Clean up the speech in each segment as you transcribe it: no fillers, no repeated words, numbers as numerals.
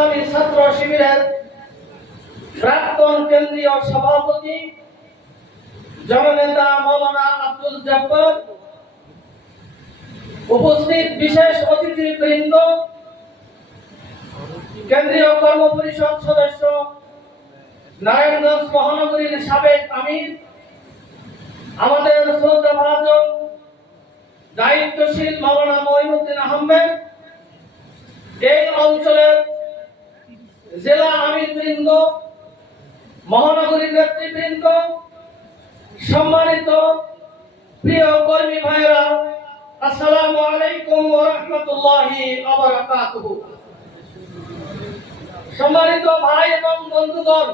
ইসলামী ছাত্র শিবিরের প্রাক্তন কেন্দ্রীয় সভাপতি জননেতা মাওলানা আব্দুল জব্বার, উপস্থিত বিশেষ অতিথিবৃন্দ, কেন্দ্রীয় কর্ম পরিষদ সদস্য, নারায়ণগঞ্জ মহানগরীর সাবেক আমির, আমাদের শ্রদ্ধাভাজন দায়িত্বশীল মাওলানা মঈনুদ্দিন আহমেদ, এই অঞ্চলের জেলা আমিরবৃন্দ, মহানগরীর নেতৃবৃন্দ, সম্মানিত প্রিয় কর্মী ভাইরা, আসসালামু আলাইকুম ওয়া রাহমাতুল্লাহি ওয়া বারাকাতুহু। সম্মানিত ভাই এবং বন্ধুগণ,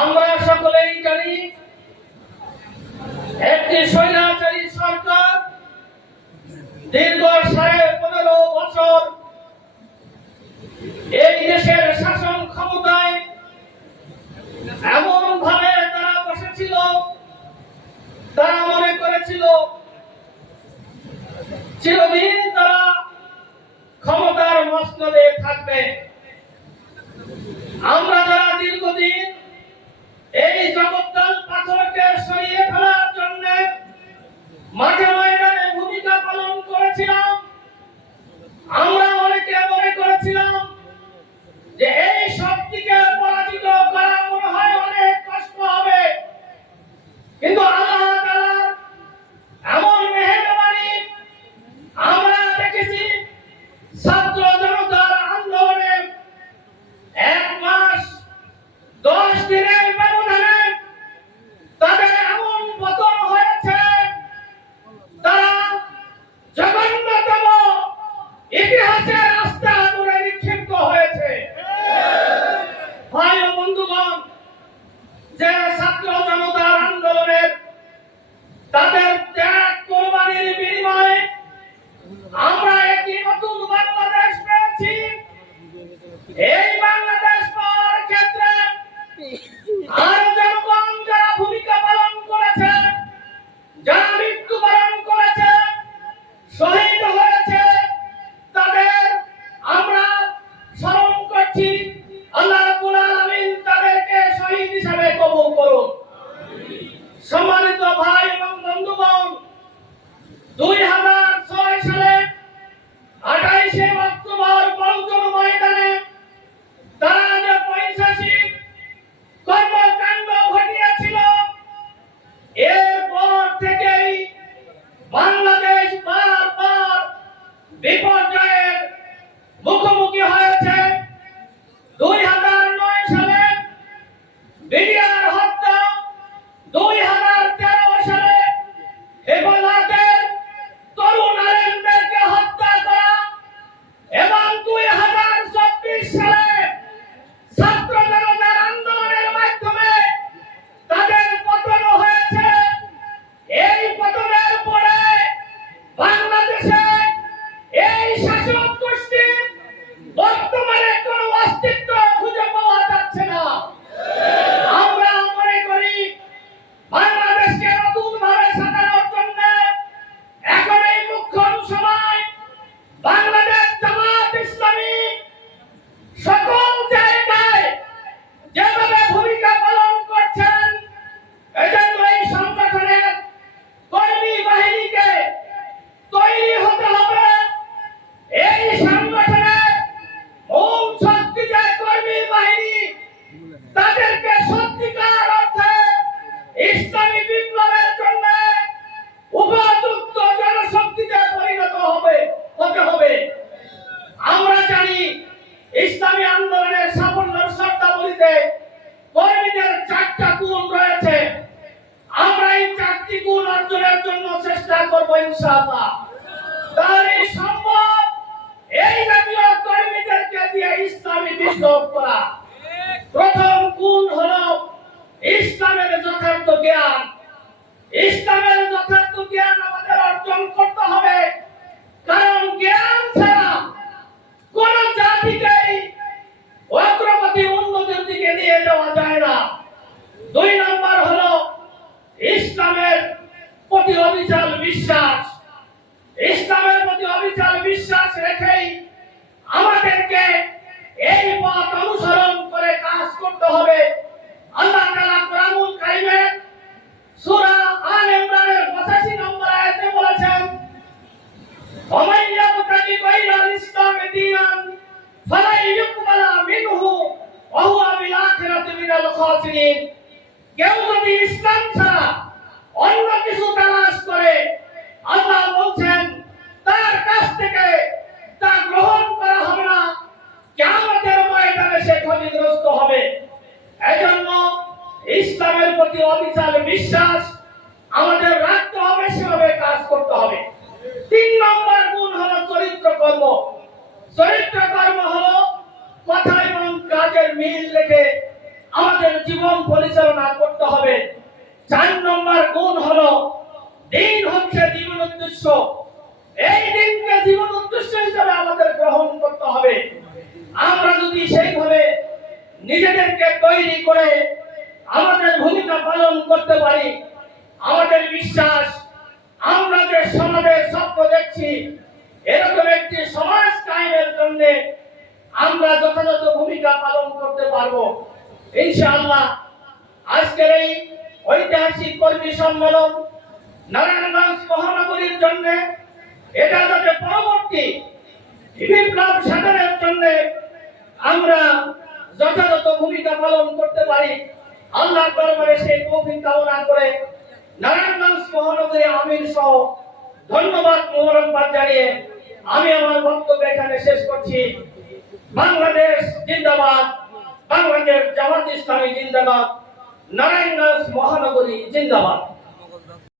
আমরা সকলেই জানি একটি স্বৈরাচারী সরকার দীর্ঘ 15.5 বছর এই দেশের শাসন ক্ষমতায় এমন ভাবে তারা বসেছিল, তারা মনে করেছিল চিরদিন তারা ক্ষমতার মসনদে থাকবে। আমরা যারা দীর্ঘদিন এই জগদ্দল পাথরকে সরিয়ে ফেলার জন্য মাঠে ময়দানে ভূমিকা পালন করেছিলাম, আমরা অনেকে মনে করেছিলাম যে এই শক্তিকে পরাজিত করা মনে হয় অনেক কষ্ট হবে, কিন্তু আল্লাহ তাআলার এমন মেহেরবানি আমরা দেখেছি। ছাত্র জনতার আন্দোলনে 1 মাস 10 দিনের ব্যবধানে তাদের এমন পতন হয়েছে, তারা জঘন্যতম ইতিহাসের রাস্তা ধরে নিক্ষিপ্ত হয়েছে। ভাই ও বন্ধুগণ, যে ছাত্র জনতার আন্দোলনের তাদের ত্যাগ কোরবানির বিনিময়ে আমরা একটি নতুন বাংলাদেশ পেয়েছি। এই বাংলাদেশ পাওয়ার ক্ষেত্রে আর জনগণ যারা ভূমিকা পালন করেছে, যারা মৃত্যুবরণ করেছে, শহীদ হয়েছে, তাদের আমরা স্মরণ করছি। আল্লাহ রাব্বুল আলামিন তাদেরকে শহীদ হিসেবে কবুল করুন। সম্মানিত ভাই এবং বন্ধুগণ, 2006 সালে 28শে অক্টোবর পল্টন ময়দানে তারা যে পৈশাচিক কর্মকাণ্ড ঘটিয়েছিল, এরপর থেকেই বাংলাদেশ বারবার বিপর্যয়ের মুখোমুখি হয়েছে। 2009 সালে বিডিআর হত্যা, 2013 সালে হেফাজতের তরুণ আলেমদেরকে হত্যা করা এবং 2024 সালে ছাত্র জনতার আন্দোলনের মাধ্যমে তাদের পতন হয়েছে। এই পতনের পরে বাংলাদেশে এই শাসক গোষ্ঠীর বর্তমানে কোনো অস্তিত্ব খুঁজে পাওয়া যাচ্ছে না। আমরা মনে করি বাংলাদেশকে নতুন ভাবে সাজানোর জন্য এখন এই মুখ্যম সময় বাংলাদেশ জামাত ইসলামী সকল জায়গায় যেভাবে ভূমিকা পালন করছেন, এজন্য এই সংগঠনের কর্মী বাহিনীকে তৈরি হতে হবে। এই সংগঠনের মূল শক্তি যে কর্মী বাহিনী, তাদেরকে সত্যিকার অর্থে ইসলামী বিপ্লবের জন্য উপযুক্ত জনশক্তিতে পরিণত হতে হবে। আমরা জানি ইসলামী আন্দোলনের সাফল্যের শর্তাবলীতে কর্মীদের 4টা গুণ রয়েছে। আমরা এই 4টি গুণ অর্জনের জন্য চেষ্টা করব ইনশাআল্লাহ। তাহলে সম্ভব এই জাতীয় কর্মীদেরকে দিয়ে ইসলামী বিপ্লব করা। প্রথম গুণ হলো ইসলামের যথার্থ জ্ঞান। ইসলামের যথার্থ জ্ঞান আমাদের অর্জন করতে হবে, কারণ জ্ঞান ছাড়া কোন জাতিকেই অগ্রগতি উন্নতির দিকে নিয়ে যাওয়া যায় না। 2 নম্বর হলো ইসলামের প্রতি অবিচল বিশ্বাস। ইসলামের প্রতি অবিচল বিশ্বাস রেখেই আমাদেরকে দিন কেউ যদি ইসলাম ছাড়া অন্য কিছু তালাশ করে আল্লাহ বলছেন তার কাছ থেকে তা গ্রহণ করা হবে না, কিয়ামতের ময়দানে সে ক্ষতিগ্রস্ত হবে। এজন্য ইসলামের প্রতি অবিচল বিশ্বাস আমাদের রাখতে হবে, সেভাবে কাজ করতে হবে। 3 নম্বর গুণ হলো চরিত্র কর্ম। চরিত্র কর্ম হলো কথা এবং কাজের মিল রেখে আমাদের জীবন পরিচালনা করতে হবে। 4 নম্বর গুণ হলো দিন হচ্ছে জীবন উদ্দেশ্য। এই দিনকে জীবন উদ্দেশ্য হিসেবে আমাদের গ্রহণ করতে হবে। আমরা যদি সেইভাবে নিজেদেরকে তৈরি করে আমাদের ভূমিকা পালন করতে পারি, আমাদের বিশ্বাস আমরা যে সমাজের স্বপ্ন দেখছি এরকম একটি সমাজ কায়েমের জন্য আমরা যথাযথ ভূমিকা পালন করতে পারবো ইনশাআল্লাহ। আজকের এই ঐতিহাসিক কর্মী সম্মেলন নারায়ণগঞ্জ মহানগরীর জন্য, এটা যাতে পরবর্তী বিপ্লব সাধনের জন্য আমরা যথাযথ ভূমিকা পালন করতে পারি, আল্লাহর দরবারে সেই তৌফিক কামনা করে নারায়ণগঞ্জ মহানগরী আমির সহ ধন্যবাদ মোবারকবাদ জানিয়ে আমি আমার বক্তব্য এখানে শেষ করছি। বাংলাদেশ জিন্দাবাদ, বাংলাদেশ জামাত ইসলামী জিন্দাবাদ, নারায়ণগঞ্জ মহানগরী জিন্দাবাদ।